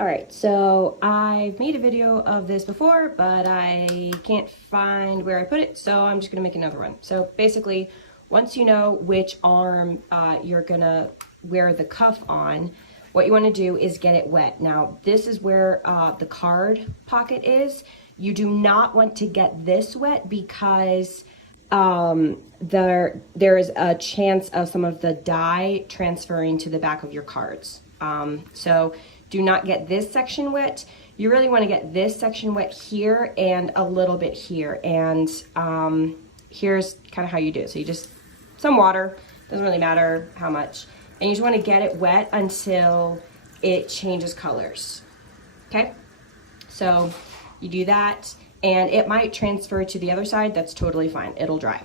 All right, so I've made a video of this before, but I can't find where I put it, so I'm just gonna make another one. So basically, once you know which arm you're gonna wear the cuff on, what you wanna do is get it wet. Now, this is where the card pocket is. You do not want to get this wet because there is a chance of some of the dye transferring to the back of your cards. So do not get this section wet. You really want to get this section wet here and a little bit here. And here's kind of how you do it. So you just, some water, doesn't really matter how much. And you just want to get it wet until it changes colors. Okay? So you do that and it might transfer to the other side. That's totally fine. It'll dry.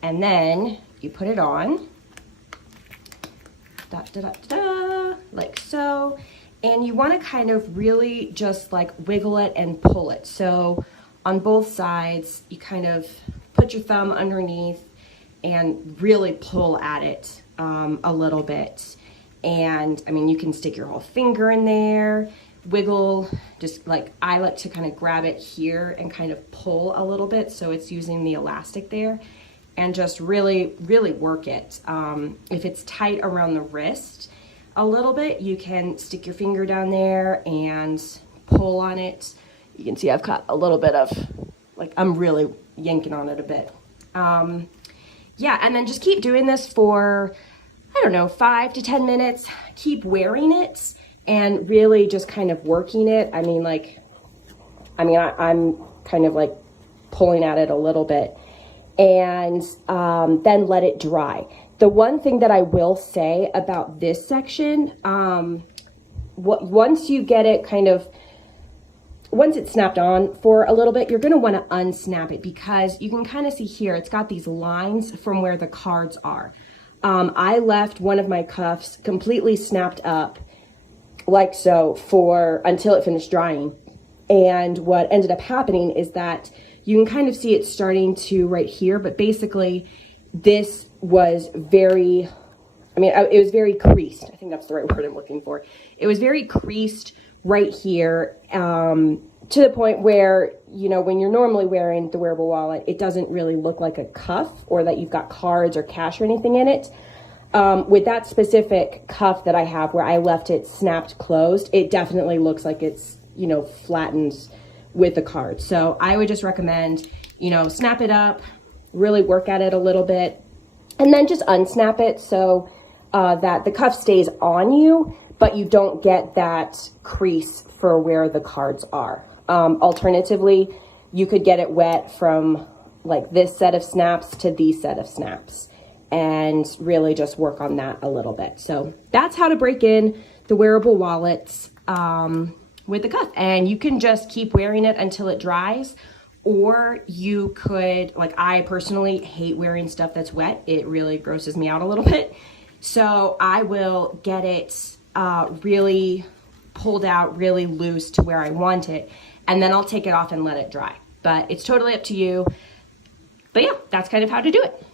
And then you put it on. Da, da, da, da, da, like so, and you want to kind of really just like wiggle it and pull it. So on both sides, you kind of put your thumb underneath and really pull at it a little bit. And I mean, you can stick your whole finger in there, wiggle, just like I like to kind of grab it here and kind of pull a little bit so it's using the elastic there. And just really, really work it. If it's tight around the wrist a little bit, you can stick your finger down there and pull on it. You can see I've got a little bit of, like, I'm really yanking on it a bit. Yeah, and then just keep doing this for, I don't know, 5 to 10 minutes. Keep wearing it and really just kind of working it. I'm kind of like pulling at it a little bit. And then let it dry. The one thing that I will say about this section, once you get it once it's snapped on for a little bit, you're gonna wanna unsnap it because you can kind of see here, it's got these lines from where the cards are. I left one of my cuffs completely snapped up like so until it finished drying. And what ended up happening is that you can kind of see it starting to right here, but basically this was it was very creased. I think that's the right word I'm looking for. It was very creased right here to the point where, you know, when you're normally wearing the wearable wallet, it doesn't really look like a cuff or that you've got cards or cash or anything in it. With that specific cuff that I have where I left it snapped closed, it definitely looks like it's, you know, flattened with the card. So I would just recommend, you know, snap it up, really work at it a little bit, and then just unsnap it so that the cuff stays on you, but you don't get that crease for where the cards are. Alternatively, you could get it wet from like this set of snaps to these set of snaps and really just work on that a little bit. So that's how to break in the wearable wallets with the cuff, and you can just keep wearing it until it dries, or you could, like I personally hate wearing stuff that's wet. It really grosses me out a little bit. So I will get it really pulled out, really loose to where I want it, and then I'll take it off and let it dry. But it's totally up to you. But yeah, that's kind of how to do it.